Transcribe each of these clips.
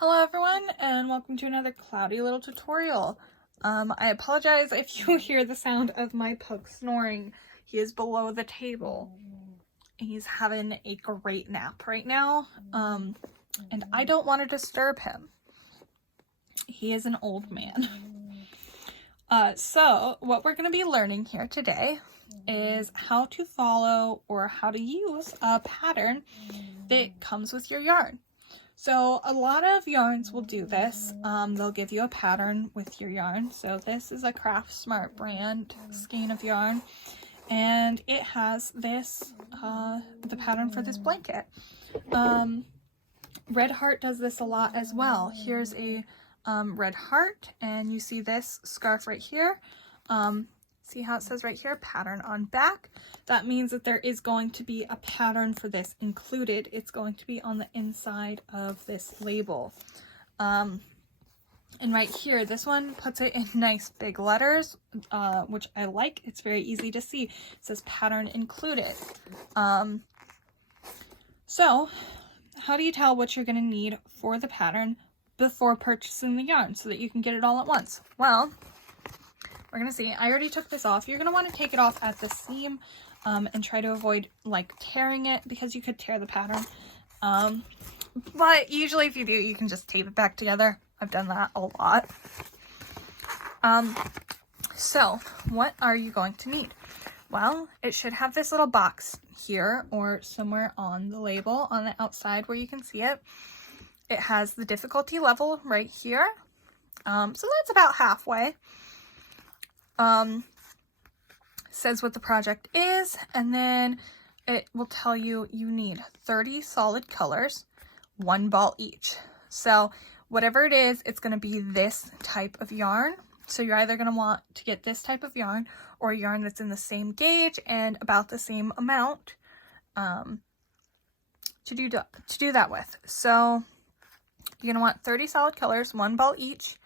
Hello everyone, and welcome to another cloudy little tutorial. I apologize if you hear the sound of my pug snoring. He is below the table. He's having a great nap right now, and I don't want to disturb him. He is an old man. So what we're going to be learning here today is how to follow or how to use a pattern that comes with your yarn. So a lot of yarns will do this. They'll give you a pattern with your yarn. So this is a Craft Smart brand skein of yarn, and it has this, the pattern for this blanket. Red Heart does this a lot as well. Here's a red heart, and you see this scarf right here. See how it says right here, pattern on back? That means that there is going to be a pattern for this included. It's going to be on the inside of this label. And right here, this one puts it in nice big letters, which I like. It's very easy to see. It says pattern included. So how do you tell what you're going to need for the pattern before purchasing the yarn so that you can get it all at once? Well, we're going to see. I already took this off. You're going to want to take it off at the seam and try to avoid like tearing it, because you could tear the pattern. But usually if you do, you can just tape it back together. I've done that a lot. So what are you going to need? Well, it should have this little box here or somewhere on the label on the outside where you can see it. It has the difficulty level right here. So that's about halfway. Says what the project is, and then it will tell you you need 30 solid colors, 1 ball each. So whatever it is, it's going to be this type of yarn. So you're either going to want to get this type of yarn or yarn that's in the same gauge and about the same amount to do that with. So you're going to want 30 solid colors, 1 ball each,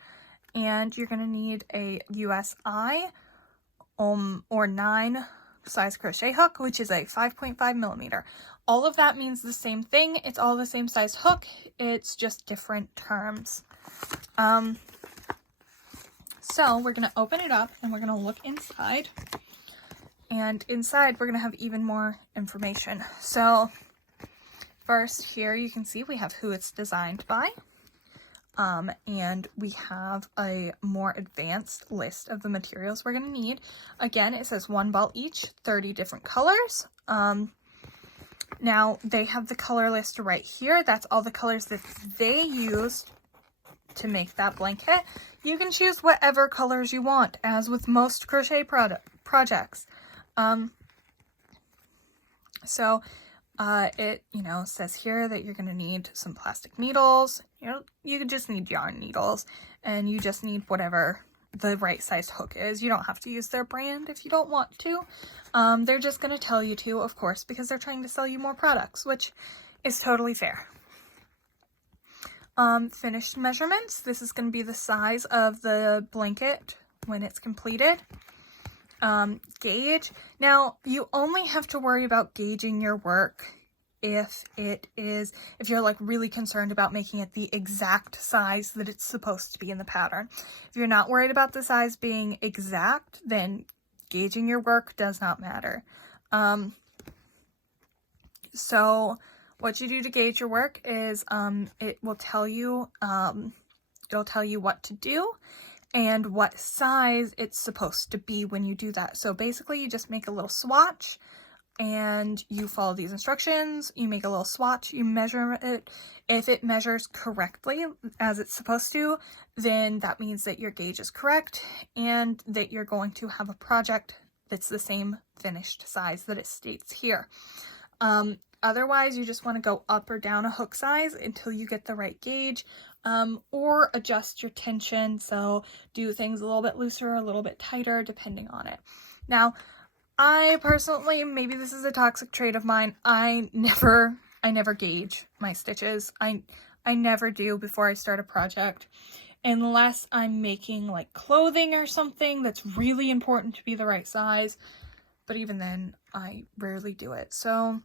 and you're going to need a USI or 9 size crochet hook, which is a 5.5 millimeter. All of that means the same thing. It's all the same size hook. It's just different terms. So we're going to open it up and we're going to look inside. And inside we're going to have even more information. So first here you can see we have who it's designed by. And we have a more advanced list of the materials we're going to need. Again, it says 1 ball each, 30 different colors. Now they have the color list right here. That's all the colors that they used to make that blanket. You can choose whatever colors you want, as with most crochet projects. It, says here that you're going to need some plastic needles. You just need yarn needles, and you just need whatever the right size hook is. You don't have to use their brand if you don't want to. They're just going to tell you to, of course, because they're trying to sell you more products, which is totally fair. Finished measurements. This is going to be the size of the blanket when it's completed. Gauge. Now, you only have to worry about gauging your work if you're like really concerned about making it the exact size that it's supposed to be in the pattern. If you're not worried about the size being exact, then gauging your work does not matter. So what you do to gauge your work is it will tell you it'll tell you what to do and what size it's supposed to be when you do that. So basically you just make a little swatch and you follow these instructions. You make a little swatch, you measure it. If it measures correctly as it's supposed to, then that means that your gauge is correct and that you're going to have a project that's the same finished size that it states here. Otherwise, you just want to go up or down a hook size until you get the right gauge, or adjust your tension. So do things a little bit looser, a little bit tighter, depending on it. Now, I personally, maybe this is a toxic trait of mine, I never gauge my stitches. I never do before I start a project, unless I'm making like clothing or something that's really important to be the right size. But even then, I rarely do it. So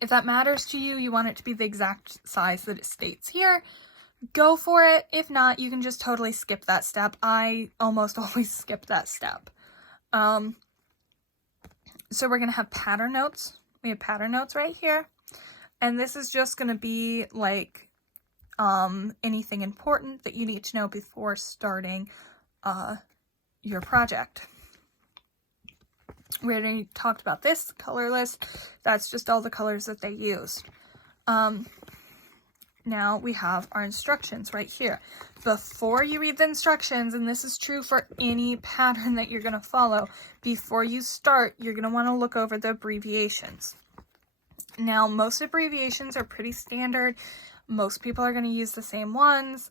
if that matters to you, you want it to be the exact size that it states here, go for it. If not, you can just totally skip that step. I almost always skip that step. So we're going to have pattern notes. We have pattern notes right here. And this is just going to be like anything important that you need to know before starting your project. We already talked about this color list. That's just all the colors that they use. Now we have our instructions right here. Before you read the instructions, and this is true for any pattern that you're going to follow, before you start, you're going to want to look over the abbreviations. Now, most abbreviations are pretty standard. Most people are going to use the same ones,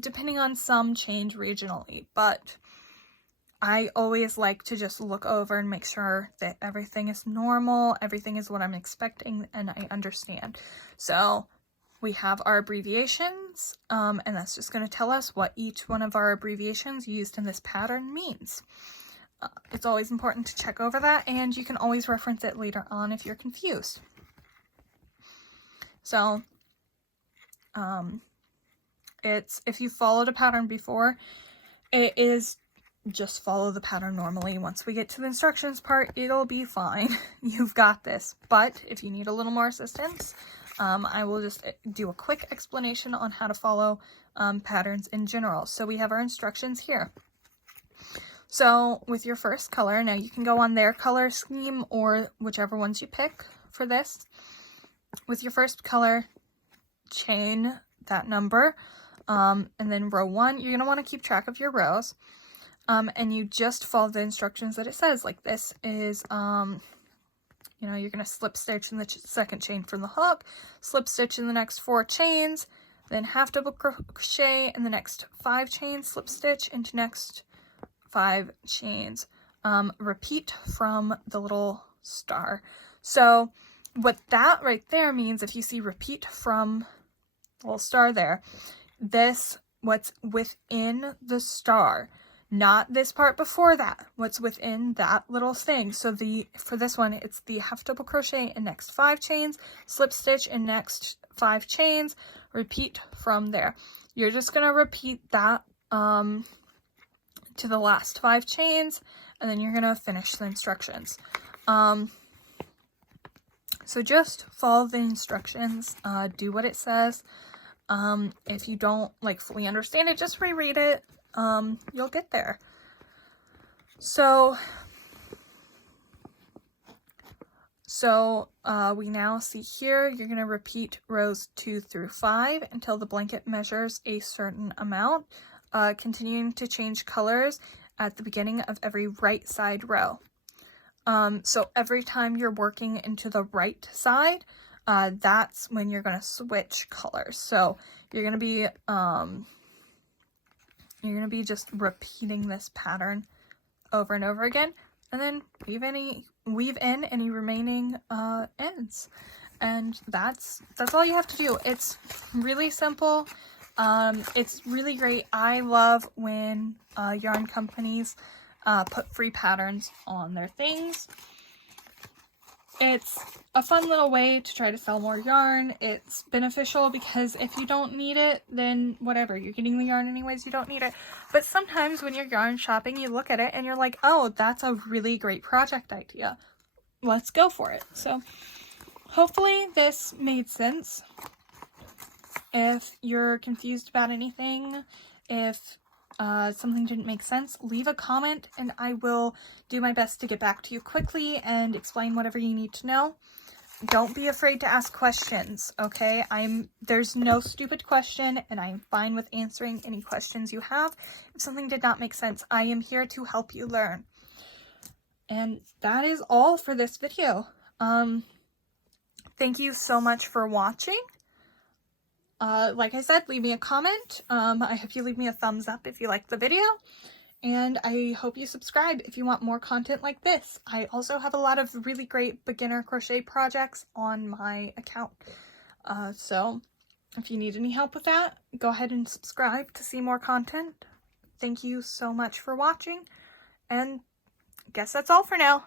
depending on some change regionally, but I always like to just look over and make sure that everything is normal, everything is what I'm expecting, and I understand. So we have our abbreviations, and that's just going to tell us what each one of our abbreviations used in this pattern means. It's always important to check over that, and you can always reference it later on if you're confused. So, if you followed a pattern before, it is just follow the pattern normally. Once we get to the instructions part, it'll be fine. You've got this. But if you need a little more assistance, I will just do a quick explanation on how to follow patterns in general. So we have our instructions here. So with your first color, now you can go on their color scheme or whichever ones you pick for this. With your first color, chain that number, and then row 1, you're going to want to keep track of your rows. And you just follow the instructions that it says. Like this is, you're going to slip stitch in the second chain from the hook, slip stitch in the next 4 chains, then half double crochet in the next 5 chains, slip stitch into next 5 chains. Repeat from the little star. So what that right there means, if you see repeat from the little star there, what's within the star. Not this part before that, what's within that little thing. So for this one, it's the half double crochet in next 5 chains, slip stitch in next 5 chains, repeat from there. You're just going to repeat that to the last 5 chains, and then you're going to finish the instructions. So just follow the instructions, do what it says. If you don't fully understand it, just reread it. You'll get there. So we now see here, you're going to repeat rows 2 through 5 until the blanket measures a certain amount, continuing to change colors at the beginning of every right side row. So every time you're working into the right side, that's when you're going to switch colors. So you're going to be just repeating this pattern over and over again, and then weave in any remaining ends, and that's all you have to do. It's really simple. It's really great. I love when yarn companies put free patterns on their things. It's a fun little way to try to sell more yarn. It's beneficial because if you don't need it, then whatever, you're getting the yarn anyways, you don't need it. But sometimes when you're yarn shopping, you look at it and you're like, oh, that's a really great project idea. Let's go for it. So hopefully this made sense. If you're confused about anything, if something didn't make sense, leave a comment and I will do my best to get back to you quickly and explain whatever you need to know. Don't be afraid to ask questions, okay? There's no stupid question, and I'm fine with answering any questions you have. If something did not make sense, I am here to help you learn. And that is all for this video. Thank you so much for watching. Like I said, leave me a comment. I hope you leave me a thumbs up if you liked the video. And I hope you subscribe if you want more content like this. I also have a lot of really great beginner crochet projects on my account. So if you need any help with that, go ahead and subscribe to see more content. Thank you so much for watching. And I guess that's all for now.